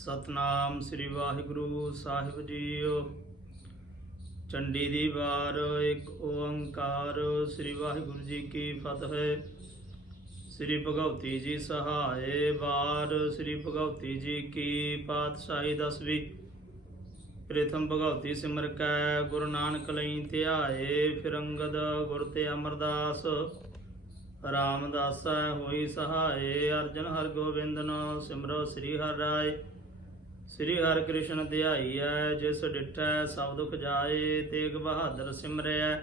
ਸਤਨਾਮ ਸ੍ਰੀ ਵਾਹਿਗੁਰੂ ਸਾਹਿਬ ਜੀਓ। ਚੰਡੀ ਦੀ ਵਾਰ, ਇੱਕ ਓੰਕਾਰ। ਸ੍ਰੀ ਵਾਹਿਗੁਰੂ ਜੀ ਕੀ ਫਤਿਹ। ਸ੍ਰੀ ਭਗਵਤੀ ਜੀ ਸਹਾਏ ਵਾਰ। ਸ੍ਰੀ ਭਗਵਤੀ ਜੀ ਕੀ ਪਾਤਸ਼ਾਹੀ ਦਸਵੀਂ। ਪ੍ਰਥਮ ਭਗਵਤੀ ਸਿਮਰ ਕੈ, ਗੁਰੂ ਨਾਨਕ ਲਈ ਧਿਆਏ ਫਿਰੰਗਦ ਗੁਰ ਤੇ ਅਮਰਦਾਸ। ਰਾਮਦਾਸਾ ਹੋਈ ਸਹਾਏ ਅਰਜਨ ਹਰ ਗੋਬਿੰਦਨ ਸਿਮਰੋ ਸ੍ਰੀ ਹਰਿ ਰਾਏ। ਸ੍ਰੀ ਹਰਿ ਕ੍ਰਿਸ਼ਨ ਧਿਆਈਐ ਜਿਸ ਡਿਠੈ ਸਭ ਦੁਖ ਜਾਏ, ਤੇਗ ਬਹਾਦਰ ਸਿਮਰੈ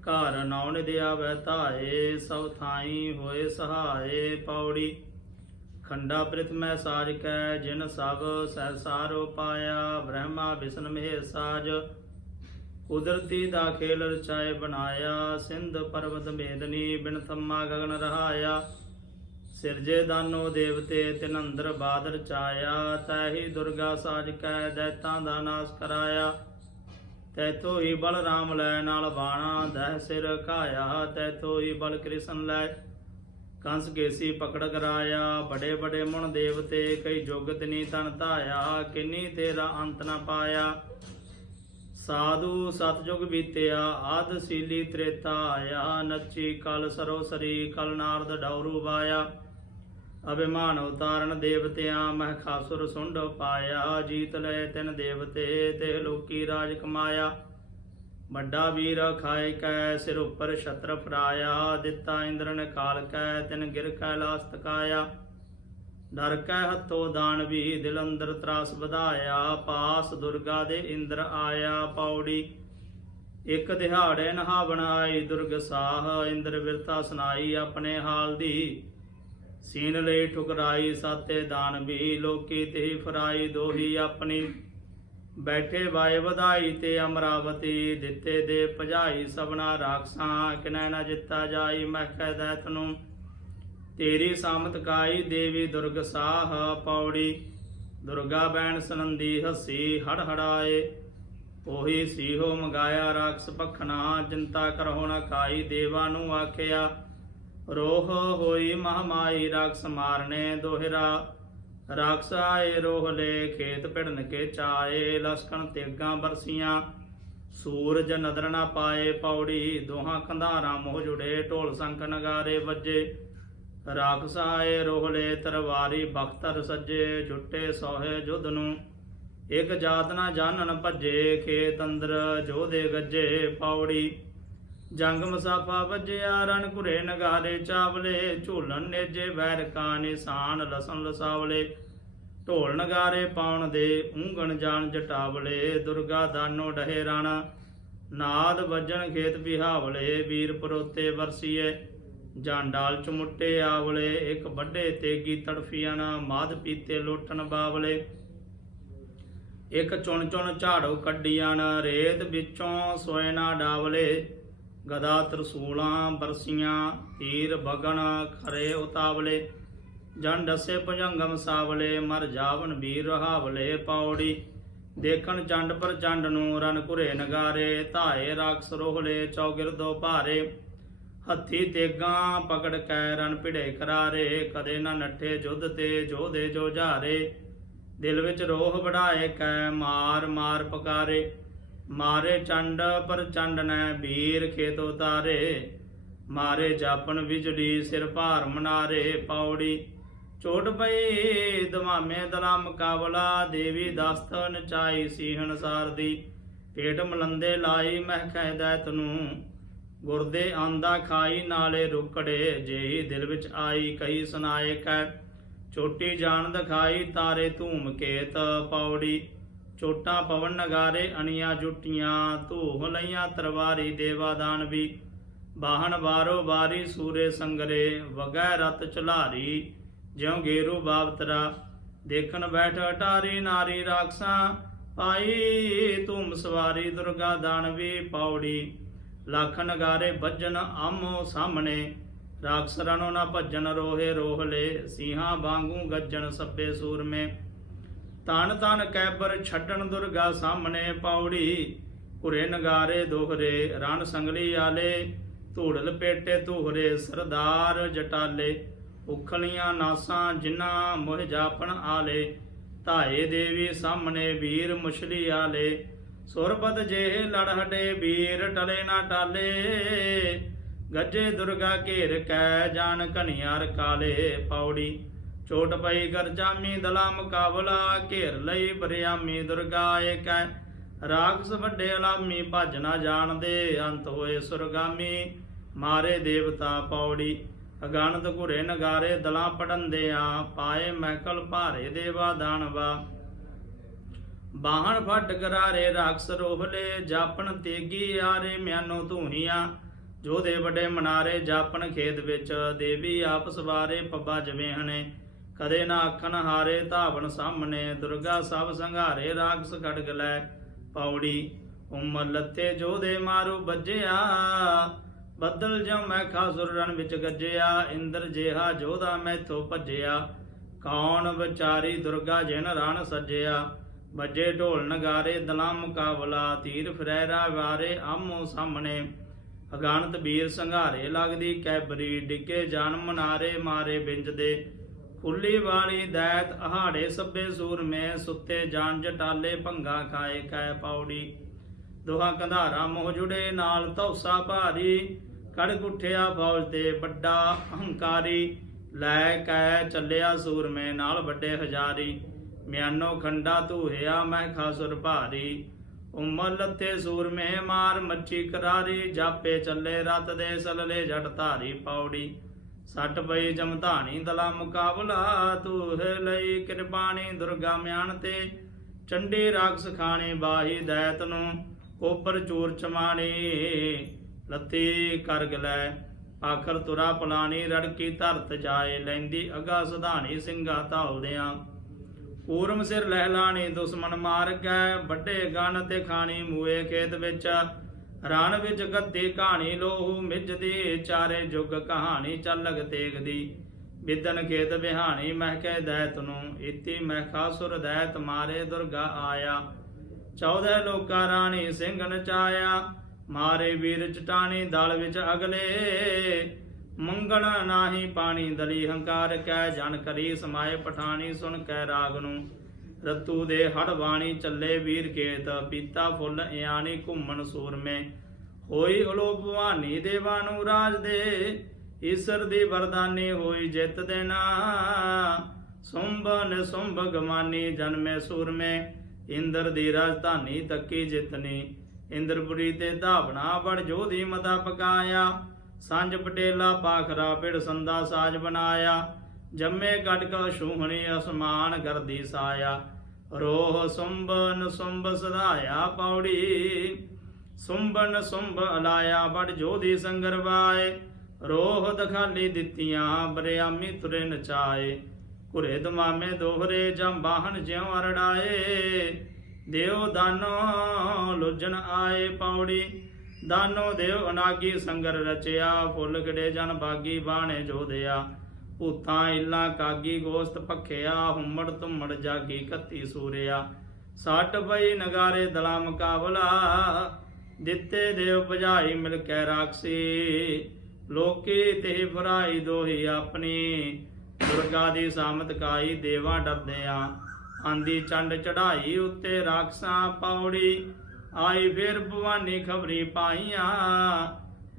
ਘਰ ਨੌਨ ਦਿਆਵੈ ਧਾਏ, ਸਭ ਥਾਈ ਹੋਏ ਸਹਾਏ ਪੌੜੀ। ਖੰਡਾ ਪ੍ਰਿਥ ਮੈ ਸਾਜ ਕੈ, ਜਿਨ ਸਭ ਸਹਸਾਰੋ ਪਾਇਆ ਬ੍ਰਹਮਾ ਵਿਸ਼ਨ ਮਹਿ ਸਾਜ। ਕੁਦਰਤੀ ਦਾ ਖੇਲ ਰਚਾਏ ਬਣਾਇਆ, ਸਿੰਧ ਪਰਬਤ ਮੇਦਨੀ ਬਿਨ ਥੰਮਾ ਗਗਨ ਰਹਾਇਆ। ਸਿਰਜੇ ਦਾਨੋ ਦੇਵਤੇ, ਤਿਨ ਅੰਦਰ ਬਾਦਰ ਚਾਇਆ ਤੈਹੀ ਦੁਰਗਾ ਸਾਜ ਕੈ, ਦੈਤਾਂ ਦਾ ਨਾਸ ਕਰਾਇਆ। ਤੈਥੋ ਹੀ ਬਲ ਰਾਮ ਲੈ, ਨਾਲ ਬਾਣਾ ਦਹਿ ਸਿਰ ਘਾਇਆ। ਤੈਥੋ ਹੀ ਬਲ ਕ੍ਰਿਸ਼ਨ ਲੈ, ਕੰਸ ਕੇਸੀ ਪਕੜ ਕਰਾਇਆ। ਬੜੇ ਬੜੇ ਮਣ ਦੇਵਤੇ, ਕਈ ਜੋਗਤ ਨੀ ਤਨ ਧਾਇਆ। ਕਿੰਨੀ ਤੇਰਾ ਅੰਤ ਨਾ ਪਾਇਆ। ਸਾਧੂ ਸਤਜੁਗ ਬੀਤਿਆ, ਆਦ ਸੀਲੀ ਤ੍ਰੇਤਾ ਆਇਆ। ਨੱਚੀ ਕਲ ਸਰੋਸਰੀ, ਕਲ ਨਾਰਦ ਡੌਰੂ ਬਾਇਆ ਅਭਿਮਾਨ ਉਤਾਰਨ ਦੇਵਤਿਆਂ, ਮਹਿ ਖਾਸੁਰ ਸੁੰਡ ਪਾਇਆ, ਜੀਤ ਲਏ ਤਿਨ ਦੇਵਤੇ, ਤੇ ਲੋਕੀ ਰਾਜ ਕਮਾਇਆ। ਵੱਡਾ ਵੀਰ ਖਾਏ ਕੈ, ਸਿਰ ਉੱਪਰ ਛਤਰ ਫਰਾਇਆ, ਦਿੱਤਾ ਇੰਦਰ ਨੇ ਕਾਲ ਕੈ, ਤਿਨ ਗਿਰ ਕੈਲਾਸ ਤਕਾਇਆ ਡਰ ਕੈ ਹੱਥੋ ਦਾਨ ਵੀ, ਦਿਲ ਅੰਦਰ ਤਰਾਸ ਵਧਾਇਆ, ਪਾਸ ਦੁਰਗਾ ਦੇ ਇੰਦਰ ਆਇਆ ਪੌੜੀ। ਇੱਕ ਦਿਹਾੜੇ ਨਹਾ ਬਣਾਈ ਦੁਰਗ ਸਾਹ, ਇੰਦਰ ਬਿਰਤਾ ਸੁਨਾਈ ਆਪਣੇ ਹਾਲ ਦੀ। ਸੀਨ ਲਈ ਠੁਕਰਾਈ ਸਾਤੇ ਦਾਨ ਵੀ ਲੋਕੀ ਤੇ ਫਰਾਈ ਦੋਹੀ ਆਪਣੀ। ਬੈਠੇ ਵਾਏ ਵਧਾਈ ਤੇ ਅਮਰਾਵਤੀ ਦਿੱਤੇ ਦੇ ਭਜਾਈ ਸਭਨਾ ਰਾਖਸਾਂ, ਕਿਨੈ ਨਾ ਜਿੱਤਾ ਜਾਈ ਮੈਂ ਦੈਤ ਨੂੰ। ਤੇਰੀ ਸਾਮਤ ਕਾਈ ਦੇਵੀ ਦੁਰਗ ਸਾਹ ਪੌੜੀ, ਦੁਰਗਾ ਬੈਣ ਸੁਨੰਦੀ ਹਸੀ ਹੜ ਹੜਾਏ ਉਹੀ ਸੀਹੋ ਮੰਗਾਇਆ ਰਾਖਸ ਪਖਣਾ ਚਿੰਤਾ ਕਰਹੁ ਨ ਖਾਈ ਦੇਵਾ ਨੂੰ ਆਖਿਆ। ਰੋਹ ਹੋਈ ਮਹਮਾਈ ਰਾਖਸ ਮਾਰਨੇ ਦੋਹਰਾ। ਰਾਖਸ ਆਏ ਰੋਹ ਲੈ ਖੇਤ ਭਿੜਨ ਕੇ ਚਾਏ, ਲਸਕਣ ਤੇਗਾਂ ਬਰਸੀਆਂ। ਸੂਰਜ ਨਦਰ ਨਾ ਪਾਏ, ਪੌੜੀ ਦੋਹਾਂ ਕੰਧਾਰਾਂ ਮੋਹ ਜੁੜੇ, ਢੋਲ ਸੰਕ ਨਗਾਰੇ ਵੱਜੇ। ਰਾਖਸ ਆਏ ਰੋਹ ਤਰਵਾਰੀ, ਬਖਤਰ ਸੱਜੇ, ਜੁੱਟੇ ਸੋਹੇ ਜੁਦ ਨੂੰ। ਇੱਕ ਜਾਤ ਨਾ ਜਾਣਨ ਭੱਜੇ, ਖੇਤ ਅੰਦਰ ਜੋਦੇ ਗੱਜੇ, ਪੌੜੀ ਜੰਗ ਮਸਾਫਾ ਵੱਜਿਆ ਰਣ ਘੁਰੇ ਨਗਾਰੇ ਚਾਵਲੇ, ਝੂਲਣ ਨੇਜੇ ਵੈਰ ਕਾ ਨਿਸ਼ਾਨ ਲਸਣ ਲਸਾਵਲੇ। ਢੋਲ ਨਗਾਰੇ ਪਾਉਣ ਦੇ ਉਂਗਣ ਜਾਣ ਜਟਾਵਲੇ, ਦੁਰਗਾ ਦਾਨੋ ਡਹੇ ਰਾਣਾ, ਨਾਦ ਵੱਜਣ ਖੇਤ ਬਿਹਾਵਲੇ, ਵੀਰ ਪਰੋਤੇ ਵਰਸੀਏ। ਜਾਂਡਾਲ ਚਮੁੱਟੇ ਆਵਲੇ, ਇੱਕ ਵੱਡੇ ਤੇਗੀ ਤੜਫੀਆਂ ਨਾ ਮਾਦ ਪੀਤੇ ਲੋਟਣ ਬਾਵਲੇ। ਇੱਕ ਚੁਣ ਚੁਣ ਝਾੜੋ ਕੱਢੀਆਂ ਨਾ, ਰੇਤ ਵਿੱਚੋਂ ਸੋਏ ਨਾ ਡਾਵਲੇ। ਗਦਾ ਤਰਸੂਲਾਂ ਬਰਸੀਆਂ ਤੀਰ ਬਗਣ ਖਰੇ ਉਤਾਵਲੇ, ਜਨ ਡਸੇ ਭੁਜੰਗਮ ਸਾਵਲੇ, ਮਰ ਜਾਵਨ ਵੀਰ ਰਹਾਵਲੇ ਪੌੜੀ। ਦੇਖਣ ਚੰਡ ਪਰ ਚੰਡ ਨੂੰ ਰਨ ਘੁਰੇ ਨਗਾਰੇ, ਧਾਏ ਰਾਖਸ ਰੋਹਲੇ ਚੌਗਿਰ ਦੋ ਭਾਰੇ। ਹੱਥੀ ਤੇਗਾਂ ਪਕੜ ਕੈ ਰਨ ਭਿੜੇ ਕਰਾਰੇ, ਕਦੇ ਨਾ ਨੱਠੇ ਜੁੱਧ ਤੇ ਜੋਧੇ ਜੋ ਜਾਰੇ ਦਿਲ ਵਿੱਚ ਰੋਹ ਵੜਾਏ ਕੈ ਮਾਰ ਮਾਰ ਪਕਾਰੇ। ਮਾਰੇ ਚੰਡ ਪਰ ਚੰਡ ਨੈ ਵੀਰ ਖੇਤ ਉਤਾਰੇ ਮਾਰੇ ਜਾਪਣ ਵਿਜੜੀ ਸਿਰ ਭਾਰ ਮਨਾਰੇ ਪੌੜੀ। ਚੋਟ ਪਈ ਦਮਾਮੇ ਦਲਾ ਮੁਕਾਬਲਾ ਦੇਵੀ ਦਸਤ ਨਚਾਈ ਸੀਹਣ ਸਾਰਦੀ। ਪੇਟ ਮਲੰਦੇ ਲਾਈ ਮਹਿ ਦੈਤ ਤਨੂੰ ਗੁਰਦੇ ਆਂਦਾ ਖਾਈ ਨਾਲੇ ਰੁਕੜੇ, ਜਿਹੀ ਦਿਲ ਵਿੱਚ ਆਈ ਕਈ ਸੁਨਾਏ ਕੈ। ਚੋਟੀ ਜਾਣ ਦਿਖਾਈ ਤਾਰੇ ਧੂਮ ਕੇਤ ਪੌੜੀ। ਚੋਟਾਂ ਪਵਨ ਨਗਾਰੇ, ਅਣੀਆਂ ਜੁੱਟੀਆਂ, ਧੂਹ ਲਈਆਂ ਤਰਵਾਰੀ, ਦੇਵਾ ਦਾਨਵੀ ਬਾਹਣ ਵਾਰੋ ਵਾਰੀ ਸੂਰੇ ਸੰਗਰੇ, ਵਗੈ ਰਤ ਚਲਾਰੀ ਜਿਉ ਗੇਰੂ ਬਾਬਤਰਾ। ਦੇਖਣ ਬੈਠ ਅਟਾਰੀ, ਨਾਰੀ ਰਾਖਸਾਂ ਪਾਈ ਧੂਮ ਸਵਾਰੀ, ਦੁਰਗਾ ਦਾਨਵੀ ਪੌੜੀ। ਲੱਖ ਨਗਾਰੇ ਵੱਜਨ ਆਮੋ ਸਾਹਮਣੇ, ਰਾਖਸ ਰਣੋ ਨਾ ਭੱਜਣ ਰੋਹੇ ਰੋਹਲੇ ਸਿੰਘਾਂ ਵਾਂਗੂ ਗੱਜਣ ਸੱਬੇ ਸੂਰਮੇ। ਤਨ ਤਨ ਕੈਬਰ ਛੱਡਣ ਦੁਰਗਾ ਸਾਹਮਣੇ ਪੌੜੀ। ਘੁਰੇ ਨਗਾਰੇ ਦੋਹਰੇ, ਰਣ ਸੰਗਲੀ ਆਲੇ। ਧੂੜ ਲਪੇਟੇ ਧੂਹਰੇ, ਸਰਦਾਰ ਜਟਾਲੇ। ਉਖਲੀਆਂ ਨਾਸਾਂ ਜਿਨ੍ਹਾਂ ਮੋਹ ਜਾਪਣ ਆਲੇ। ਧਾਏ ਦੇਵੀ ਸਾਹਮਣੇ ਵੀਰ ਮੁਛਲੀ ਆਲੇ। ਸੁਰਬਤ ਜੇ ਲੜ ਹਟੇ ਵੀਰ ਟਲੇ ਨਾ ਟਾਲੇ। ਗੱਜੇ ਦੁਰਗਾ ਘੇਰ ਕੈ ਜਾਨ ਘਣਿਆਰ ਕਾਲੇ ਪੌੜੀ। ਚੋਟ ਪਈ ਗਰਜਾਮੀ ਦਲਾ ਮੁਕਾਬਲਾ ਘੇਰ ਲਈ ਬਰਿਆਮੀ ਦੁਰਗਾ ਏਕੈ ਰਾਖਸ ਵੱਡੇ ਅਲਾਮੀ, ਭੱਜ ਨਾ ਜਾਣਦੇ ਅੰਤ ਹੋਏ ਸੁਰਗਾਮੀ। ਮਾਰੇ ਦੇਵਤਾ ਪੌੜੀ ਅਗਣਤ ਘੁਰੇ ਨਗਾਰੇ, ਦਲਾਂ ਪੜੰਦੇ ਆ, ਪਾਏ ਮਹਿਕਲ ਭਾਰੇ ਦੇਵਾ ਦਾਨਵਾ। ਬਾਹਣ ਫੱਟ ਕਰਾਰੇ ਰਾਖਸ ਰੋਹਲੇ, ਜਾਪਣ ਤੇਗੀ ਆਰੇ, ਮਿਆਨੋ ਧੂਹੀਆਂ ਜੋਦੇ ਵੱਡੇ ਮਨਾਰੇ, ਜਾਪਣ ਖੇਤ ਵਿੱਚ, ਦੇਵੀ ਆਪਸ ਵਾਰੇ ਪੱਬਾ ਜਵੇਹਣੇ ਕਦੇ ਨਾ ਆਖਣ ਹਾਰੇ ਧਾਵਨ ਸਾਹਮਣੇ, ਦੁਰਗਾ ਸਭ ਸੰਘਾਰੇ ਰਾਖਸ ਖੜਗ ਲੈ ਪੌੜੀ ਉਮਰ ਲੱਤੇ ਜੋਦੇ ਮਾਰੂ ਵੱਜਿਆ ਬੱਦਲ ਜਮ ਮੈਂ ਖਾਸੁਰ ਰਣ ਵਿੱਚ ਗੱਜਿਆ, ਇੰਦਰ ਜਿਹਾ ਜੋਦਾ ਮੈਥੋਂ ਭੱਜਿਆ। ਕੌਣ ਵਿਚਾਰੀ ਦੁਰਗਾ ਜਿਨ ਰਣ ਸੱਜਿਆ? ਵੱਜੇ ਢੋਲ ਨਗਾਰੇ ਦਲਾਂ ਮੁਕਾਬਲਾ, ਤੀਰ ਫਰੈਰਾ ਵਾਰੇ ਆਮੋ ਸਾਹਮਣੇ। ਅਗਾਨਤ ਵੀਰ ਸੰਘਾਰੇ ਲੱਗਦੀ ਕੈਬਰੀ, ਡਿੱਗੇ ਜਨ ਮਨਾਰੇ ਮਾਰੇ ਬਿੰਜਦੇ। ਫੁੱਲੀ ਵਾਲੀ ਦੈਤ ਅਹਾੜੇ ਸੱਬੇ ਸੂਰਮੇ ਸੁੱਤੇ ਜਾਨ ਜਟਾਲੇ ਭੰਗਾ ਖਾਏ ਕੈ ਪੌੜੀ। ਦੋਹਾਂ ਕੰਧਾਰਾ ਮੋਹ ਜੁੜੇ ਨਾਲ ਧੌਸਾ ਭਾਰੀ ਕੜਕ ਉੱਠਿਆ ਫੌਜ ਤੇ ਵੱਡਾ ਹੰਕਾਰੀ ਲੈ ਕੈ ਚੱਲਿਆ ਸੂਰਮੇ ਨਾਲ ਵੱਡੇ ਹਜ਼ਾਰੀ। ਮਿਆਨੋ ਖੰਡਾ ਧੂਹਿਆ ਮੈਂ ਖਾਸੁਰ ਭਾਰੀ। ਉਮਰ ਲੱਥੇ ਸੂਰਮੇ ਮਾਰ ਮੱਛੀ ਕਰਾਰੀ, ਜਾਪੇ ਚੱਲੇ ਰਤ ਦੇ ਸਲਲੇ ਜਟ ਧਾਰੀ ਪੌੜੀ। ਸੱਟ ਪਈ ਜਮਧਾਣੀ ਦਲਾ ਮੁਕਾਬਲਾ ਤੂਹੇ ਲਈ ਕਿਰਪਾਣੀ ਦੁਰਗਾ ਮਿਆਨ ਤੇ। ਚੰਡੀ ਰਾਖਸ ਖਾਣੀ ਬਾਹੀ ਦੈਤ ਨੂੰ ਉਪਰ ਚੂਰ ਚਮਾਣੀ। ਲੱਤੀ ਕਰਗ ਲੈ, ਆਖਰ ਤੁਰਾ ਪਲਾਣੀ ਰੜਕੀ ਧਰਤ ਜਾਏ। ਲੈਂਦੀ ਅਗਾ ਸਧਾਣੀ ਸਿੰਘਾ ਧੌਲਦਿਆਂ ਪੂਰਮ ਸਿਰ ਲਹਿਲਾਣੀ ਦੁਸ਼ਮਨ ਮਾਰ ਗਏ ਵੱਡੇ ਗਨ ਤੇ ਖਾਣੀ ਮੂਏ ਖੇਤ ਵਿੱਚ। ਰਣ ਵਿੱਚ ਗੱਦੀ ਕਹਾਣੀ ਲੋਹੂ ਮਿੱਜਦੀ ਚਾਰੇ ਜੁਗ ਕਹਾਣੀ ਚੱਲਗ ਤੇਗਦੀ ਬਿਦਨ ਖੇਤ ਬਿਹਾਣੀ, ਮਹਿਕੈ ਦੈਤ ਨੂੰ ਇਤੀ ਮਹਿਖਾਸੁਰ ਦੈਤ ਮਾਰੇ ਦੁਰਗਾ ਆਇਆ। ਚੌਦਹ ਲੋਕਾ ਰਾਣੀ ਸਿੰਘ ਨਚਾਇਆ ਮਾਰੇ ਵੀਰ ਚਟਾਣੀ ਦਲ ਵਿੱਚ ਅਗਲੇ। ਮੰਗਣ ਨਾਹੀ ਪਾਣੀ ਦਲੀ ਹੰਕਾਰ ਕੈ ਜਨ ਕਰੀ ਸਮਾਏ ਪਠਾਣੀ ਸੁਣ ਕੈ ਰਾਗ ਨੂੰ। ਰਤੂ ਦੇ ਹੜ ਬਾਣੀ ਚੱਲੇ ਵੀਰ ਕੇਤ ਪੀਤਾ ਫੁੱਲ ਇਆਣੀ ਘੁੰਮਣ ਸੂਰਮੇ। ਹੋਈ ਉਲੋ ਭਵਾਨੀ ਦੇਵਾ ਨੂੰ ਰਾਜ ਦੇ, ਈਸ਼ਰ ਦੀ ਵਰਦਾਨੀ ਹੋਈ ਜਿੱਤ ਦੇਣਾ ਸੁੰਭ ਨਿਸੁੰਭ ਗਮਾਨੀ ਜਨਮੇ ਸੂਰਮੇ, ਇੰਦਰ ਦੀ ਰਾਜਧਾਨੀ ਤੱਕੀ ਜਿਤਨੀ। ਇੰਦਰਪੁਰੀ ਤੇ ਧਾਵਣਾ ਬੜ ਜੋਧੀ ਮਤਾ ਪਕਾਇਆ ਸੰਜ ਪਟੇਲਾ ਪਾਖਰਾ ਪਿੜ ਸੰਦਾ ਸਾਜ ਬਣਾਇਆ। ਜੰਮੇ ਕਟਕ ਸ਼ੂਹਣੀ ਅਸਮਾਨ ਗਰਦੀ ਸਾਇਆ, ਰੋਹ ਸੁੰਬਨ ਸੁੰਬ ਸਦਾਇਆ ਪੌੜੀ, ਸੁੰਬਨ ਸੁੰਬ ਅਲਾਇਆ ਬੜ ਜੋਧੀ ਸੰਗਰਵਾਏ ਰੋਹ ਦਖਾਲੀ ਦਿੱਤੀਆਂ ਬਰਿਆਮੀ ਤੁਰੇ ਨਚਾਏ, ਘੁਰੇ ਦਮਾਮੇ ਦੋਹਰੇ ਜੰ ਬਾਹਨ ਜਿਉ ਅਰੜਾਏ ਦਿਓ ਦਾਨੋ ਲੁਜਣ ਆਏ ਪੌੜੀ, ਦਾਨੋ ਦਿਓ ਅਨਾਗੀ ਸੰਗਰ ਰਚਿਆ, ਫੁੱਲ ਖਿੜੇ ਜਨ ਬਾਗੀ ਬਾਣੇ ਜੋਦਿਆ ਭੂਤਾਂ ਇਲਾ ਕਾਗੀ ਗੋਸਤ ਭਖਿਆ, ਹੁਮੜ ਤੁਮੜ ਜਾਗੀ ਕੱਤੀ ਸੂਰਿਆ। ਸੱਟ ਪਈ ਨਗਾਰੇ ਦਲਾ ਮੁਕਾਬਲਾ, ਦਿੱਤੇ ਦੇਵ ਭਜਾਈ ਮਿਲ ਕੇ ਰਾਖਸੀ। ਲੋਕੀ ਤੇ ਫਰਾਈ ਦੋਹੀ ਆਪਣੀ, ਦੁਰਗਾ ਦੀ ਸਾਮਤ ਕਾਈ ਦੇਵਾ ਡਰਦਿਆਂ। ਆਂਦੀ ਚੰਡ ਚੜਾਈ ਉੱਤੇ ਰਾਖਸਾਂ ਪੌੜੀ, ਆਈ ਫਿਰ ਭਵਾਨੀ ਖਬਰੀ ਪਾਈਆਂ।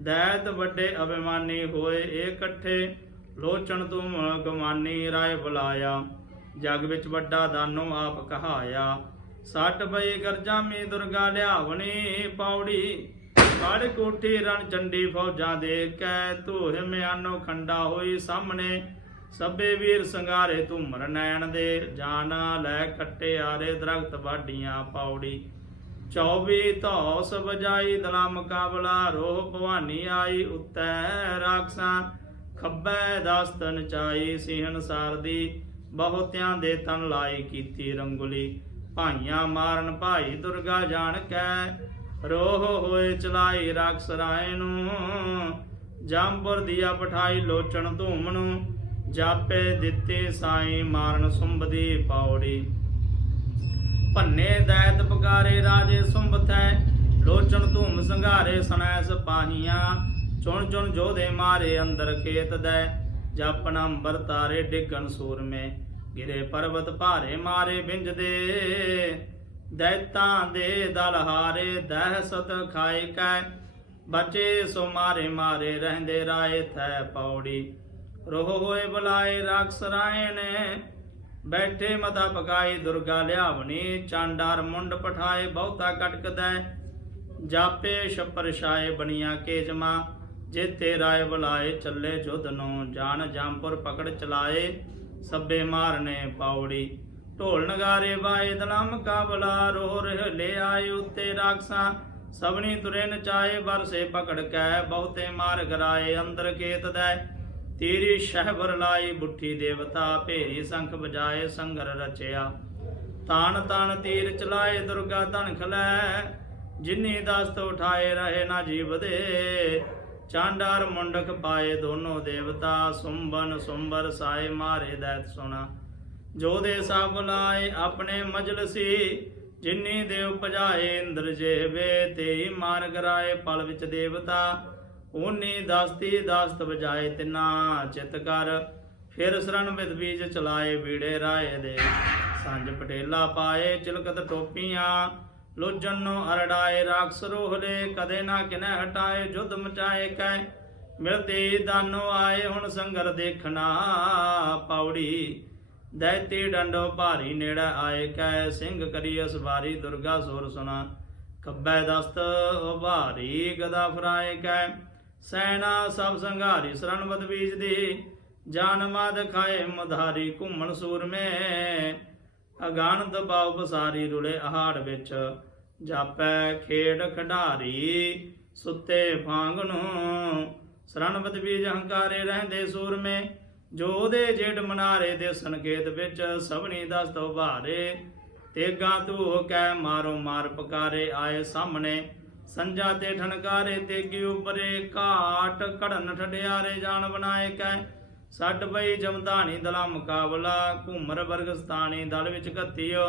ਦੈਤ ਵੱਡੇ ਅਭਿਮਾਨੀ ਹੋਏ ਇਕੱਠੇ ਲੋਚਣ ਤੁਮ ਗਮਾਨੀ ਰਾਏ ਬੁਲਾਇਆ। ਜਗ ਵਿੱਚ ਵੱਡਾ ਦਾਨੋ ਆਪ ਕਹਾਇਆ। ਸੱਟ ਪਈ ਗਰਜਾਮੀ ਦੁਰਗਾ ਲਿਆਵਣੀ ਪੌੜੀ। ਕੜ ਕੋਠੀ ਰਣ ਚੰਡੀ ਫੌਜਾਂ ਦੇ ਕੈ ਧੋਹ ਮਿਆਨੋ ਖੰਡਾ ਹੋਈ ਸਾਹਮਣੇ। ਸਭੇ ਵੀਰ ਸੰਗਾਰੇ ਧੂਮਰ ਨੈਣ ਦੇ। ਜਾਨਾ ਲੈ ਕੱਟੇ ਆਰੇ ਦਰਖਤ ਵਾਡੀਆਂ ਪੌੜੀ। 24 ਧੌਸ ਵਜਾਈ ਦਲਾ ਮੁਕਾਬਲਾ ਰੋਹ ਭਵਾਨੀ ਆਈ ਉੱਤੈ ਰਾਖਸਾਂ। ਖੱਬੈ ਖੱਬੇ ਤਨ ਨਚਾਈ ਸਿਹਨ ਸਾਰਦੀ, ਬਹੁਤਿਆਂ ਦੇ ਤਨ ਲਾਈ ਕੀਤੀ ਰੰਗੁਲੀ। ਭਾਈਆਂ ਮਾਰਨ ਭਾਈ ਦੁਰਗਾ ਜਾਣ ਕੈ ਰੋਹ ਹੋਏ ਚਲਾਈ ਰਾਖਸ ਰਾਏ ਨੂੰ। ਜੰਪੁਰ ਦੀਆ ਪਠਾਈ ਲੋਚਣ ਧੂਮ ਨੂੰ ਜਾਪੇ ਦਿੱਤੇ ਸਾਈ ਮਾਰਨ ਸੁੰਬਦੀ ਪੌੜੀ। ਭੰਨੇ ਦੈਤ ਪੁਕਾਰੇ ਰਾਜੇ ਸੁੰਭ ਥੈ ਲੋਚਨ ਧੂਮ ਸੰਘਾਰੇ ਸਨੈ ਸਪਾਹੀਆਂ ਚੁਣ ਚੁਣ ਜੋਧੇ ਮਾਰੇ ਅੰਦਰ ਖੇਤ ਦੈ ਜਪਨ ਅੰਬਰ ਤਾਰੇ ਡਿੱਗਣ ਸੂਰਮੇ ਗਿਰੇ ਪਰਬਤ ਭਾਰੇ ਮਾਰੇ ਬਿੰਜਦੇ ਦੈਤਾਂ ਦੇ ਦਲ ਹਾਰੇ ਦਹਿਸ਼ਤ ਖਾਏ ਕੈ। ਬਚੇ ਸੋ ਮਾਰੇ ਮਾਰੇ ਰਹਿੰਦੇ ਰਾਏ ਥੈ ਪੌੜੀ। ਰੋਹ ਹੋਏ ਬੁਲਾਏ ਰਾਖਸ ਰਾਏ ਨੇ। ਬੈਠੇ ਮਤਾ ਪਕਾਈ ਦੁਰਗਾ ਲਿਆਵਣੀ। ਚਾਂਡਾਰ ਮੁੰਡ ਪਠਾਏ ਬਹੁਤਾ ਕਟਕਦੈ ਜਾਪੇ ਛਪਰ ਛਾਏ ਬਣੀਆਂ ਕੇ ਜਮਾ ਜੇਤੇ ਰਾਏ ਬੁਲਾਏ ਚੱਲੇ ਜੁਧ ਨੂੰ ਜਾਣ ਜੰਪੁਰ ਪਕੜ ਚਲਾਏ, ਸੱਬੇ ਮਾਰਨੇ ਪਾਉੜੀ ਢੋਲ ਨਗਾਰੇ ਵਾਏ ਦਲਾ ਮੁਕਾਬਲਾ ਰੋ ਰਹਿ ਲੈ ਆਏ ਉਤੇ ਰਾਖਸਾਂ। ਸਭਨੀ ਤੁਰੇ ਨਚਾਏ, ਬਰਸੇ ਪਕੜ ਕੈ, ਬਹੁਤੇ ਮਾਰ ਗਰਾਏ, ਅੰਦਰ ਕੇਤ ਦੈ। ਤੇਰੀ ਸ਼ਹਿਬਰ ਲਾਈ, ਬੁੱਠੀ ਦੇਵਤਾ ਭੇਰੀ ਸੰਖ ਬਜਾਏ ਸੰਗਰ ਰਚਿਆ। ਤਾਨ ਤਾਨ ਤੀਰ ਚਲਾਏ, ਦੁਰਗਾ ਧਨ ਲੈ। ਜਿਨੀ ਦਸਤ ਉਠਾਏ, ਰਹੇ ਨਾ ਜੀਵ ਦੇ। ਚਾਂਡਾਰ ਮੁੰਡਕ ਪਾਏ ਦੋਨੋਂ ਦੇਵਤਾ, ਸੁੰਬਨ ਸੁੰਬਰ ਸਾਏ ਮਾਰੇ ਦੈਤ ਸੁਣਾ। ਜੋ ਦੇ ਸਭ ਲਾਏ ਆਪਣੇ ਮਜਲਸੀ, ਜਿਨੀ ਦੇ ਉਪਜਾਏ ਇੰਦਰ ਜੇਵੇ ਤੇ ਮਾਰ ਕਰਾਏ ਪਲ ਵਿੱਚ ਦੇਵਤਾ। ਉਨੀ ਦਸਤੀ ਦਸਤ ਵਜਾਏ ਤਿਨਾ ਚਿਤ ਕਰ। ਫਿਰ ਸ਼ਰਨ ਵਿਦ ਬੀਜ ਚਲਾਏ ਵੀੜੇ ਰਾਏ ਦੇ। ਸੰਜ ਪਟੇਲਾ ਪਾਏ ਚਿਲਕਤ ਟੋਪੀਆਂ। ਲੋਜਨ ਨੂੰ ਅਰੜਾਏ ਰਾਖਸ ਰੋਹਲੇ ਕਦੇ ਨਾ ਕਿਨੈ ਹਟਾਏ, ਜੁਧ ਮਚਾਏ ਕੈ। ਮਿਲਤੇ ਦਾਨੋ ਆਏ, ਹੁਣ ਸੰਗਰ ਦੇਖਣਾ ਪੌੜੀ। ਦੈਤੀ ਡੰਡੋ ਭਾਰੀ ਨੇੜਾ ਆਏ ਕੈ, ਸਿੰਘ ਕਰੀ ਅਸਵਾਰੀ ਦੁਰਗਾ ਸੁਰ ਸੁਣਾ। ਖੱਬੈ ਦਸਤ ਉਭਾਰੀ ਗਦਾ ਫਰਾਏ ਕੈ। ਸੈਨਾ ਸਭ ਸੰਘਾਰੀ ਸ਼ਰਨ ਬਦ ਬੀਜ ਦੀ ਜਾਨ ਮਦ ਦਿਖਾਏ ਮਧਾਰੀ ਘੁੰਮਣ ਸੂਰਮੇ। ਅਗਾਨ ਦਬਾਉ ਬਸਾਰੀ ਰੁਲੇ ਆਹਾੜ ਵਿੱਚ, ਜਾਪੈ ਖੇਡ ਖਿਡਾਰੀ ਸੁੱਤੇ ਫਾਂਗ ਨੂੰ। ਬੀਜ ਹੰਕਾਰੇ ਰਹਿੰਦੇ ਸੂਰਮੇ, ਜੋ ਦੇ ਜੇਡ ਮਨਾਰੇ ਦੇ ਸੰਕੇਤ ਵਿੱਚ ਸਭਨੀ ਦਸਤ ਉਭਾਰੇ ਤੇਗਾ ਤੂੰ ਕੈ ਮਾਰੋ ਮਾਰ ਪਕਾਰੇ ਆਏ ਸਾਹਮਣੇ ਸੰਜਾ ਤੇ ਠਣਕਾਰੇ ਤੇਗੀ ਉਪਰੇ। ਘਾਟ ਘੜਨ ਠਡਿਆਰੇ ਜਾਣ ਬਣਾਏ ਕੈ ਛੱਡ ਪਈ ਜਮਦਾਨੀ ਦਲਾ ਮੁਕਾਬਲਾ, ਘੁੰਮਰ ਬਰਗਸਤਾਨੀ ਦਲ ਵਿੱਚ ਘੱਤੀਓ।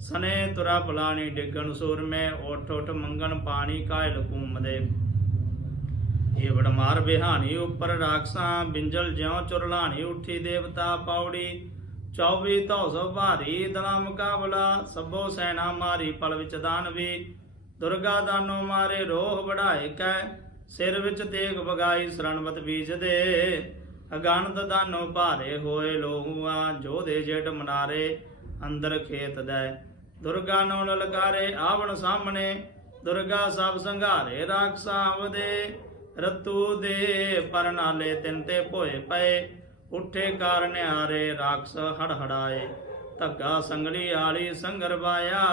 ਸਨੇ ਤੁਰਾ ਪਲਾਣੀ ਡਿੱਗਣ ਸੂਰਮੇ ਓਠ ਉਠ ਮੰਗਣ ਪਾਣੀ ਕਾਇਲ ਘੁੰਮਦੇ। ਇਹ ਬੜ ਬਿਹਾਨੀ ਉੱਪਰ ਰਾਖਸਾਂ, ਬਿੰਜਲ ਜਿਉ ਚੁਰਲਾਣੀ ਉੱਠੀ ਦੇਵਤਾ ਪੌੜੀ। 24 ਧੌਸੋ ਭਾਰੀ ਦਲਾ ਮੁਕਾਬਲਾ, ਸਭੋ ਸੈਨਾ ਮਾਰੀ ਪਲ ਵਿੱਚ ਦਾਨਵੀ ਦੁਰਗਾ ਦਾਨੋ ਮਾਰੇ ਰੋਹ ਵਢਾਏ ਕੈ, ਸਿਰ ਵਿੱਚ ਤੇਗ ਬਗਾਈ ਸਰਣਵਤ ਬੀਜ ਦੇ ਅਗਾਨਤ ਦਾਨੋ ਭਾਰੇ ਹੋਏ ਲੋਹ ਜੋ ਦੇ ਜੇਡ ਮਨਾਰੇ, ਅੰਦਰ ਖੇਤ ਦੈ। ਦੁਰਗਾ ਨੂੰ ਲਲਕਾਰੇ ਆਵਣ ਸਾਹਮਣੇ, ਦੁਰਗਾ ਸਭ ਸੰਘਾਰੇ ਰਾਖਸਾ ਆਵਦੇ। ਰਤੂ ਦੇ ਪਰਨਾਲੇ ਤਿੰਨ ਤੇ ਭੋਏ ਪਏ, ਉੱਠੇ ਕਾਰਨ ਰਾਖਸ ਹੜਹੜਾਏ। ਧੱਗਾ ਸੰਗਲੀ ਆਲੀ ਸੰਗਰ ਵਾਇਆ,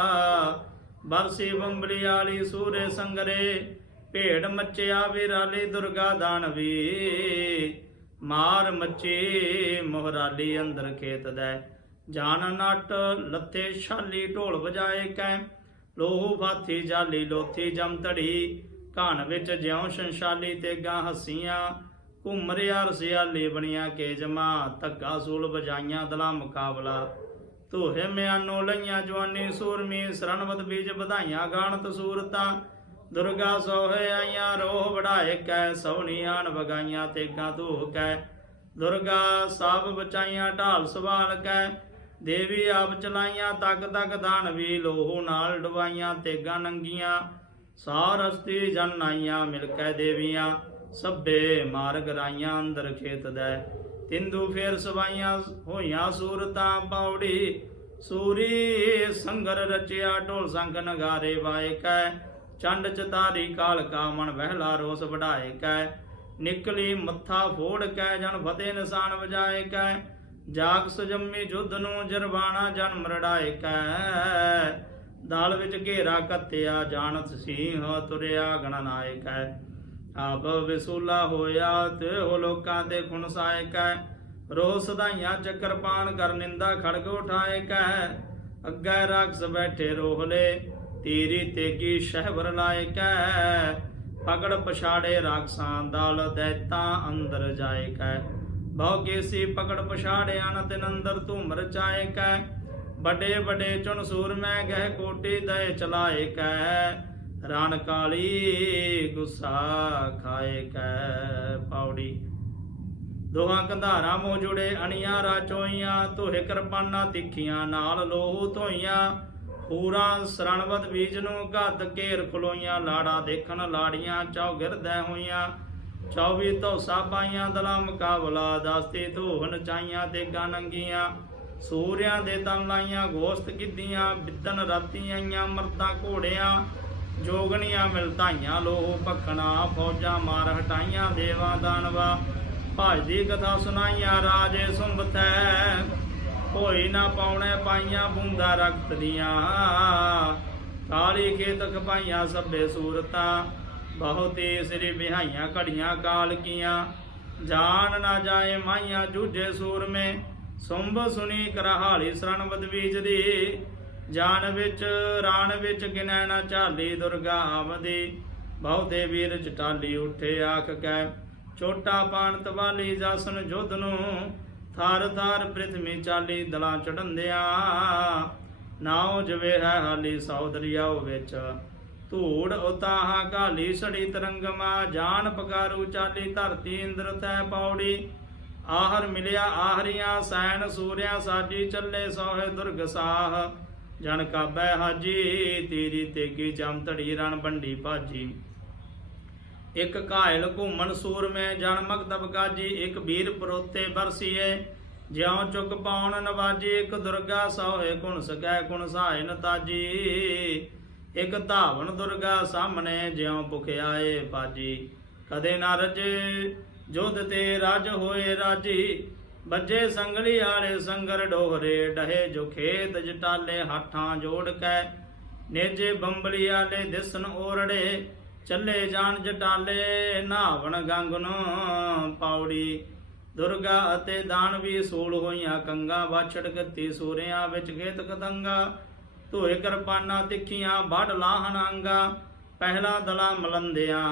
ਬਰਸੀ ਬੰਬਲੀ ਆਲੀ ਸੂਰੇ ਸੰਗਰੇ। ਭੇੜ ਮੱਚਿਆ ਵਿਰਾਲੀ ਦੁਰਗਾ ਦਾਨਵੀ। ਮਾਰ ਮੱਚੀ ਮੋਹਰਾਲੀ ਅੰਦਰ ਖੇਤ ਦੈ। ਜਾਨ ਨਟ ਲੱਤੇ ਛਾਲੀ ਢੋਲ ਵਜਾਏ ਕੈ। ਲੋਹੂ ਫਾਥੀ ਜਾਲੀ ਲੋਥੀ ਜਮਤੜੀ ਘਣ ਵਿੱਚ ਜਿਉ ਸੰਸ਼ਾਲੀ ਤੇ ਗਾਂ ਹੱਸੀਆਂ ਘੁੰਮਰਿਆ ਰਸਿਆਲੀ ਬਣੀਆਂ ਕੇ ਜਮਾ। ਧੱਗਾ ਸੂਲ ਵਜਾਈਆਂ ਦਲਾ ਮੁਕਾਬਲਾ। ਧੋਹੇ ਮਿਆਨੋ ਲਈਆਂ ਜਵਾਨੀ ਸੂਰਮੀ। ਸਰਨਵਤ ਬੀਜ ਵਧਾਈਆਂ ਗਾਣਤ ਸੂਰਤਾਂ। ਦੁਰਗਾ ਸੋਹੇ ਆਈਆਂ ਰੋਹ ਵਢਾਏ ਕੈ ਸੋਹਣੀ ਆਣ ਵਗਾਈਆਂ ਤੇਗਾ ਧੂਹ ਕੈ। ਦੁਰਗਾ ਸਭ ਬਚਾਈਆਂ ਢਾਲ ਸਵਾਲ ਕੈ, ਦੇਵੀ ਆਪ ਚਲਾਈਆਂ ਤੱਕ ਤੱਕ ਦਾਨਵੀ ਲੋਹੂ ਨਾਲ ਡਵਾਈਆਂ ਤੇਗਾ ਨੰਗੀਆਂ। ਸਾਰਸਤੀ ਜਨ ਆਈਆਂ ਮਿਲ ਕੈ ਦੇਵੀਆਂ, ਸਭੇ ਮਾਰਗ ਰਾਈਆਂ ਅੰਦਰ ਖੇਤ ਦੈ। ਤਿੰਦੂ ਫੇਰ ਸਵਾਈਆਂ ਹੋਈਆਂ ਸੂਰਤਾਂ ਪੌੜੀ, ਸੂਰੀ ਸੰਗਰ ਰਚਿਆ ਢੋਲ ਸੰਗ ਨਗਾਰੇ ਵਾਏ ਕੈ। ਚੰਡ ਚਤਾਰੀ ਕਾਲ ਕਾ ਮਨ ਵਹਿਲਾ ਰੋਸ ਵਢਾਏ ਕੈ। ਨਿਕਲੀ ਮੱਥਾ ਫੋੜ ਕੈ, ਜਨ ਫਤਿਹ ਨਿਸ਼ਾਨ ਵਜਾਏ ਕੈ। ਜਾਗ ਸੁਜੰਮੀ ਜੁੱਧ ਨੂੰ ਜਰਵਾਣਾ ਜਨ ਮਰੜਾਏ ਕੈ। ਦਲ ਵਿੱਚ ਘੇਰਾ ਕੱਤਿਆ, ਜਾਣਤ ਸਿੰਘ ਤੁਰਿਆ ਗਣਨਾਇਕ ਹੈ ਆਪ ਵਿਸੂਲਾ ਹੋਇਆ, ਤੇ ਉਹ ਲੋਕਾਂ ਦੇ ਖੁਣ ਸਾਇਕੈ ਰੋਹ ਸਦਾਈਆਂ ਚੱਕਰਪਾਨ ਕਰ, ਨਿੰਦਾ ਖੜਗ ਉਠਾਏ ਕੈ। ਅੱਗੇ ਰਾਖਸ ਬੈਠੇ ਰੋਹਲੇ ਤੀਰੀ ਤੇਗੀ ਸ਼ਹਿਬਰ ਲਾਇਕੈ ਪਕੜ ਪਛਾੜੇ ਰਾਖਸਾਂ ਦਲ ਦੈਤਾਂ ਅੰਦਰ ਜਾਏ ਕੈ ਬਹੁ ਕੇਸੀ ਪਕੜ ਪਛਾੜਿਆ ਨ ਤਿਨ ਅੰਦਰ ਧੂਮ ਕੈ ਵੱਡੇ ਵੱਡੇ ਚੁਣ ਸੂਰ ਮੈਂ ਗਹਿ ਕੋਟੀ ਦਏ ਚਲਾਏ ਕੈ ਰਣ ਕਾਲੀ ਗੁੱਸਾ ਖਾਏ ਕੈ ਪੌੜੀ। ਦੋਹਾਂ ਕੰਧਾਰਾਂ ਮੋ ਜੁੜੇ ਅਣੀਆਂ ਰਾਚੋਈਆਂ ਤੋਹੇ ਕਿਰਪਾਨਾਂ ਤਿੱਖੀਆਂ, ਨਾਲ ਲੋਹ ਧੋਈਆਂ। ਪੂਰਾ ਸਰਣਵਤ ਬੀਜ ਨੂੰ ਘੱਤ ਘੇਰ ਖਲੋਈਆਂ, ਲਾੜਾ ਦੇਖਣ ਲਾੜੀਆਂ, ਚੌ ਗਿਰਦੈ ਹੋਈਆਂ। 24 ਧੌਸਾ ਪਾਈਆਂ ਦਲਾ ਮੁਕਾਬਲਾ, ਦਸਤੇ ਧੋਹਨ ਚਾਈਆਂ ਤੇ ਨੰਗੀਆਂ ਸੂਰਿਆਂ ਦੇ ਤਨ ਲਾਈਆਂ, ਗੋਸਤ ਗਿੱਦੀਆਂ ਬਿੱਦਨ ਰਾਤੀ ਆਈਆਂ, ਮਰਦਾਂ ਘੋੜਿਆਂ। ਜੋਗਣੀਆਂ ਮਿਲਤਾਈਆਂ ਲੋਹ ਭਖਣਾ, ਫੌਜਾਂ ਮਾਰ ਹਟਾਈਆਂ, ਦੇਵਾ ਦਾਨਵਾ। ਭਜਦੀ ਕਥਾ ਸੁਣਾਈਆਂ, ਰਾਜੇ ਸੁੰਬਤੈ ਹੋਈ ਨਾ ਪਾਉਣੇ ਪਾਈਆਂ ਬੂੰਦਾ ਰਕਤ ਦੀਆਂ। ਕਾਲੀ ਖੇਤ ਖਪਾਈਆਂ ਸਭੇ ਸੂਰਤਾਂ, ਬਹੁਤੇ ਸਿਰੇ ਵਿਹਾਈਆਂ ਘੜੀਆਂ ਕਾਲ ਕੀਆਂ। ਜਾਨ ਨਾ ਜਾਏ ਮਾਈਆਂ ਜੂਝੇ ਸੂਰਮੇ, ਸੁੰਭ ਸੁਣੀ ਕਰਹਾਲੀ ਸਰਣ ਬਦਵੀਜ ਦੀ ਜਾਨ ਵਿੱਚ ਰਾਣ ਵਿੱਚ ਗਿਨੈ ਨਾ ਝਾਲੀ ਦੁਰਗਾ ਆਵਦੀ। ਬਹੁਤੇ ਵੀਰ ਚਟਾਲੀ ਉਠੇ ਆਖ ਕੈ, ਛੋਟਾ ਪਾਣ ਤਵਾਲੀ ਜਸਨ ਜੁਧ ਨੂੰ ਥਾਰ ਥਾਰ ਪ੍ਰਿਥਵੀ ਚਾਲੀ ਦਲਾਂ ਚੜੰਦਿਆਂ ਨਾਉ ਜਵੇ ਹੈ ਹਾਲੀ ਸੌਦਰੀਆਓ ਵਿੱਚ। ਧੂੜ ਉਤਾਹਾ ਕਾਲੀ ਸੜੀ ਤਰੰਗਮਾ। ਜਾਨ ਪਕਾਰੂ ਚਾਲੀ ਧਰਤੀ ਇੰਦਰ ਤੈ ਪੌੜੀ। ਆਹਰ ਮਿਲਿਆ ਆਹਰੀਆਂ ਸੈਨ ਸੂਰਿਆ ਸਾਜੀ ਚੱਲੇ ਸੋਹੇ ਦੁਰਗ ਸਾਹ। ਜਨ ਕਾਬੈ ਹਾਜੀ, ਤੇਰੀ ਤੇਗੀ ਜਮ ਧੜੀ ਰਣ ਬੰਡੀ ਭਾਜੀ। ਇੱਕ ਘਾਇਲ ਘੂਮਣ ਸੂਰ ਮੈਂ ਜਨ ਮਕਤਬ ਕਾਜੀ, ਇੱਕ ਵੀਰ ਪਰੋਤੇ ਬਰਸੀਏ। ਜਿਉ ਚੁੱਕ ਪਾਉਣ ਨਵਾਜੀ, ਇੱਕ ਦੁਰਗਾ ਸੋਹੇ ਗੁਣ ਸਕੈ ਗੁਣ ਸਹਾਇ ਨਤਾਜੀ ਇੱਕ ਧਾਵਨ ਦੁਰਗਾ ਸਾਹਮਣੇ, ਜਿਉ ਭੁਖਿਆਏ ਬਾਜੀ। ਕਦੇ ਨਾ ਰਜੇ ਜੁਧ ਤੇ ਰਾਜ ਹੋਏ ਰਾਜੀ। ਬੱਜੇ ਸੰਗਲੀ ਆਲੇ ਸੰਗਰ ਡੋਹਰੇ, ਡਹੇ ਜੋ ਖੇਤ ਜਟਾਲੇ ਹੱਥਾਂ ਜੋੜ ਕੈ। ਨੇਜੇ ਬੰਬਲੀ ਆਲੇ ਦਿਸਨ ਓਰੜੇ। ਚੱਲੇ ਜਾਣ ਜਟਾਲੇ ਨਾਵਣ ਗੰਗ ਨੂੰ ਪਾਉੜੀ ਦੁਰਗਾ ਅਤੇ ਦਾਨਵੀ ਸੂਲ ਹੋਈਆਂ ਕੰਗਾ ਵਾਛੜ ਗੱਤੀ ਸੂਰਿਆਂ ਵਿੱਚ ਖੇਤ ਕਤੰਗਾ। ਧੋਏ ਕਿਰਪਾਨਾਂ ਤਿੱਖੀਆਂ, ਵੱਢ ਲਾਹਣ ਅੰਗਾ। ਪਹਿਲਾ ਦਲਾ ਮਲੰਦਿਆਂ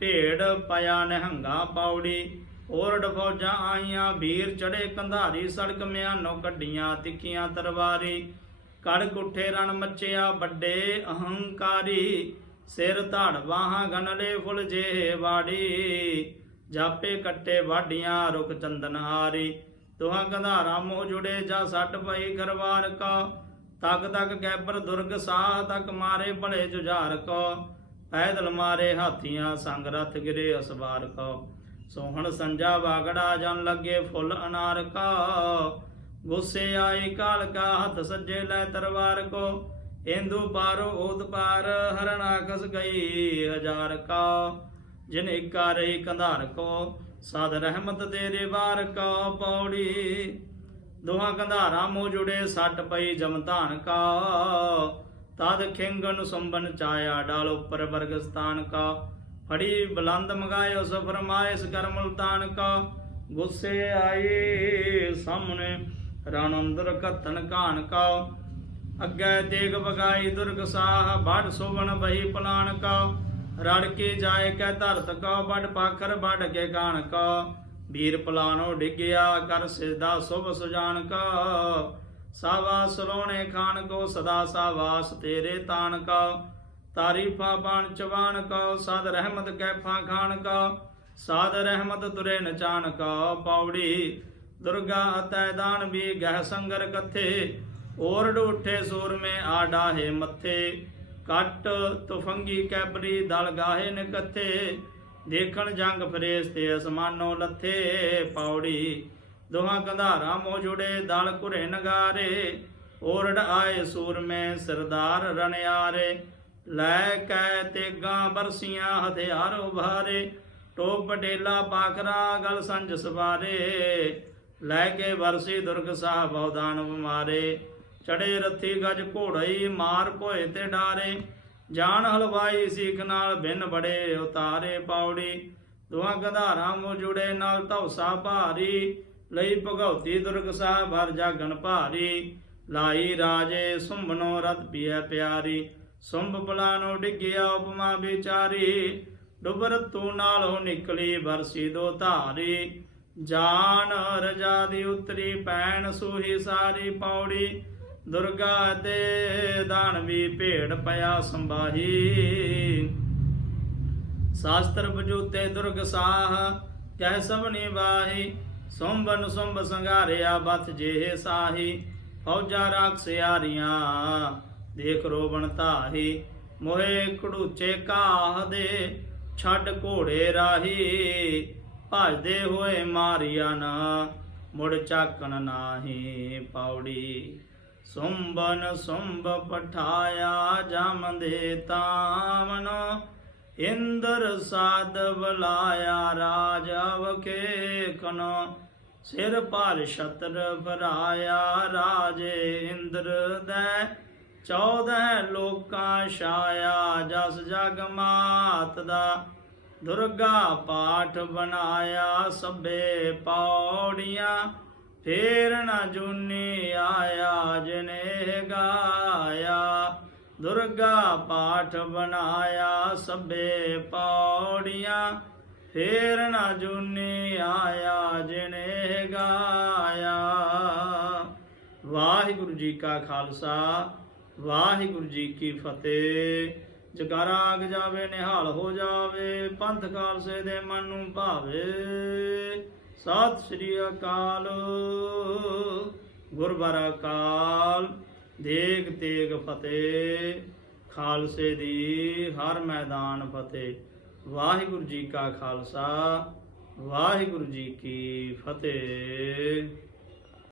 ਭੇੜ ਪਿਆ ਨਿਹੰਗਾ ਪਾਉੜੀ ਓਰਡ ਫੌਜਾਂ ਆਈਆਂ, ਵੀਰ ਚੜੇ ਕੰਧਾਰੀ, ਸੜਕ ਮਿਆਨੋ ਕੱਢੀਆਂ ਤਿੱਖੀਆਂ ਤਰਵਾਰੀ ਕੜ ਕੁੱਠੇ ਰਣ ਮੱਚਿਆ ਵੱਡੇ ਅਹੰਕਾਰੀ। ਸਿਰ ਧੜ ਬਾਹਾਂ ਗਨਲੇ ਫੁੱਲ ਜੇ ਵਾੜੀ, ਜਾਪੇ ਕੱਟੇ ਵਾਡੀਆਂ ਰੁਕ ਚੰਦਨ ਹਾਰੀ। ਤੁਹਾਂ ਕੰਧਾਰਾ ਮੋਹ ਜੁੜੇ ਜਾ ਸੱਟ ਪਈ ਗਰਵਾਰ ਕਾ। ਤਕ ਤਕ ਕੈਬਰ ਦੁਰਗ ਸਾਹ ਤਕ ਮਾਰੇ ਬੜੇ ਜੁਝਾਰ ਕੋ। ਪੈਦਲ ਮਾਰੇ ਹਾਥੀਆਂ ਸੰਗ ਰਥ ਗਿਰੇ ਅਸਵਾਰ ਕੋ। ਸੋਹਣ ਸੰਜਾ ਵਾਗੜਾ ਜਨ ਲੱਗੇ ਫੁੱਲ ਅਨਾਰ ਕਾ। ਗੁੱਸੇ ਆਈ ਕਾਲ ਕਾ ਹੱਥ ਸੱਜੇ ਲੈ ਤਰਵਾਰ ਕੋ। ਇੰਦੂ ਪਾਰੋ ਓਤ ਪਾਰ ਹਰਨ ਆਕਸ ਗਈ ਹਜ਼ਾਰ ਕਾ। ਜਿਨ ਇਕਾ ਰਹੀ ਕੰਧਾਰ ਕੋ, ਸਦ ਰਹਿਮਤ ਤੇਰੇ ਵਾਰ ਕਾ ਪੌੜੀ। ਦੋਹਾਂ ਕੰਧਾਰਾਂ ਮੋ ਜੁੜੇ ਸੱਟ ਪਈ ਜਮਤਾਨ ਕਾ। ਤਦ ਖਿੰਗਨ ਸੰਬਨ ਚਾਇਆ ਡਾਲ ਉੱਪਰ ਵਰਗ ਕਾ। ਫੜੀ ਬਲੰਦ ਮਗਾਇਓ ਸਫਰਮਾਇਸ ਕਰ ਮੁਲਤਾਨ ਕਾ। ਗੁੱਸੇ ਆਈ ਸਾਹਮਣੇ ਰਣ ਅੰਦਰ ਕਥਨ ਕਾਨ ਕਾ। ਅੱਗੇ ਤੇਗ ਬਗਾਈ ਦੁਰਗ ਸਾਹ ਬੜ ਸੋਵਣ ਬਹੀ ਪਲਾਨ ਕਾ ਰੜ ਕੇ ਜਾਏ ਕੈ ਧਰਤ ਕਾ ਬੜ ਪਾਖਰ ਬੜ ਕੇ ਕਾਣ ਕਾ ਵੀਰ ਪਲਾਨੋ ਡਿੱਗਿਆ ਕਰ ਸਿਦਾ ਸੁਭ ਸੁਜਾਨ ਕਾ ਸਾਵਾ ਸਲੋਣੇ ਖਾਨ ਕੋ, ਸਦਾ ਸਾਵਾਸ ਤੇਰੇ ਤਾਨ ਕਾ ਤਾਰੀਫਾ ਬਾਣ ਚਵਾਨ ਕਾ ਸਦ ਰਹਿਮਤ ਕੈਫਾ ਖਾਨ ਕਾ ਸਾਦ ਰਹਿਮਤ ਤੁਰੇ ਨਚਾਨ ਕਾ ਪੌੜੀ ਦੁਰਗਾ ਅਤੈ ਦਾਨ ਵੀ ਗਹਿ ਸੰਗਰ ਕਥੇ। ਓਰਡ ਉਠੇ ਸੂਰਮੇ ਆ ਡਾਹੇ ਮੱਥੇ, ਕੱਟ ਤੁਫੰਗੀ ਕੈਬਰੀ ਦਲ ਗਾਹੇ ਨਕਥੇ, ਦੇਖਣ ਜੰਗ ਫਰੇਸਤੇ ਅਸਮਾਨੋਂ ਲੱਥੇ, ਪੌੜੀ ਦੋਹਾਂ ਕੰਧਾਰਾਂ ਮੋ ਜੁੜੇ, ਦਲ ਘੁਰੇ ਨਗਾਰੇ, ਓਰੜ ਆਏ ਸੂਰਮੇ ਸਰਦਾਰ ਰਣਿਆਰੇ, ਲੈ ਕੈ ਤੇਗਾਂ ਬਰਸੀਆਂ ਹਥਿਆਰ ਉਭਾਰੇ, ਟੋਪ ਪਟੇਲਾ ਪਾਖਰਾ ਗਲ ਸੰਜ ਸਵਾਰੇ, ਲੈ ਕੇ ਵਰਸੀ ਦੁਰਗ ਸਾਹਿਬ ਬਉਦਾਨ ਮਾਰੇ ਚੜੇ ਰੱਥੀ ਗਜ ਘੋੜਈ ਮਾਰ ਭੋਏ ਤੇ ਡਾਰੇ, ਜਾਨ ਹਲਵਾਈ ਸੀਖ ਨਾਲ ਬਿਨ ਬੜੇ ਉਤਾਰੇ ਪਾਉੜੀ ਦੋਹਾਂ ਗਧਾਰਾਂ ਮੋ ਜੁੜੇ ਨਾਲ ਧੌਸਾ ਭਾਰੀ, ਲਈ ਭਗਉਤੀ ਦੁਰਗ ਸਾਹਿਬ ਹਰ ਜਾਗਣ ਭਾਰੀ, ਲਾਈ ਰਾਜੇ ਸੁੰਭਨੋ ਰਤ ਪੀਐ ਪਿਆਰੀ ਸੁੰਭ ਬਲਾਨੋ ਡਿੱਗਿਆ ਉਪਮਾ ਵਿਚਾਰੀ, ਡੁਬਰ ਤੂ ਨਾਲੋਂ ਨਿਕਲੀ ਵਰਸੀ ਦੋ ਧਾਰੀ, ਜਾਨ ਰਜਾ ਦੀ ਉਤਰੀ, ਪੈਣ ਸੂਹੀ ਸਾਰੀ ਪੌੜੀ ਦੁਰਗਾ ਤੇ ਦਾਨਵੀ ਭੇੜ ਪਿਆ ਸੰਭਾਹੀ। ਸ਼ਾਸਤਰ ਬਜੂਤੇ ਦੁਰਗ ਸਾਹ, ਕਹਿ ਸਭਨੀ ਨਿਵਾਹੀ ਸੁੰਬਨ ਸੁੰਬ ਸੰਘਾਰਿਆ ਬਥ ਜਿਹੇ ਸਾਹੀ। ਫੌਜਾਂ ਰਾਖਸਿਆਰੀਆਂ ਦੇਖ ਰੋਵਣ ਧਾਹੀ। ਮੋਹੇ ਕੜੂਚੇ ਕਾਹ ਦੇ, ਛੱਡ ਘੋੜੇ ਰਾਹੀ। ਭਜਦੇ ਹੋਏ ਮਾਰਿਆ ਨਾ, ਮੁੜ ਚਾਕਣ ਨਾਹੀ ਪੌੜੀ। ਸੁੰਬਨ ਸੁੰਬ ਪਠਾਇਆ ਜਮ ਦੇ ਤਾਵਨ ਇੰਦਰ ਸਾਧ ਬੁਲਾਇਆ ਰਾਜ ਅਵਕੇ ਸਿਰ ਪਰ ਛਤਰ ਭਰਾਇਆ ਰਾਜੇ ਇੰਦਰ ਦੈ, ਚੌਦਹ ਲੋਕਾਂ ਛਾਇਆ ਜਸ ਜਗ ਮਾਤ ਦਾ, ਦੁਰਗਾ ਪਾਠ ਬਣਾਇਆ ਸਭੇ ਪੌੜੀਆਂ ਫੇਰ ਨਾ ਜੂਨੀ ਆਇਆ ਜਨੇ ਗਾਇਆ। ਦੁਰਗਾ ਪਾਠ ਬਣਾਇਆ, ਸਭੇ ਪੌੜੀਆਂ। ਫੇਰ ਨਾ ਜੂਨੀ ਆਇਆ ਜਨੇ ਗਾਇਆ। ਵਾਹਿਗੁਰੂ ਜੀ ਕਾ ਖਾਲਸਾ, ਵਾਹਿਗੁਰੂ ਜੀ ਕੀ ਫਤਿਹ। ਜਗਾਰਾ ਆਗ ਜਾਵੇ, ਨਿਹਾਲ ਹੋ ਜਾਵੇ, ਪੰਥ ਖਾਲਸੇ ਦੇ ਮਨ ਨੂੰ ਭਾਵੇ। ਸਤਿ ਸ੍ਰੀ ਅਕਾਲ। ਗੁਰਬਰ ਕਾਲ ਦੇਗ ਤੇਗ ਫਤਿਹ। ਖਾਲਸੇ ਦੀ ਹਰ ਮੈਦਾਨ ਫਤਿਹ। ਵਾਹਿਗੁਰੂ ਜੀ ਕਾ ਖਾਲਸਾ। ਵਾਹਿਗੁਰੂ ਜੀ ਕੀ ਫਤਿਹ।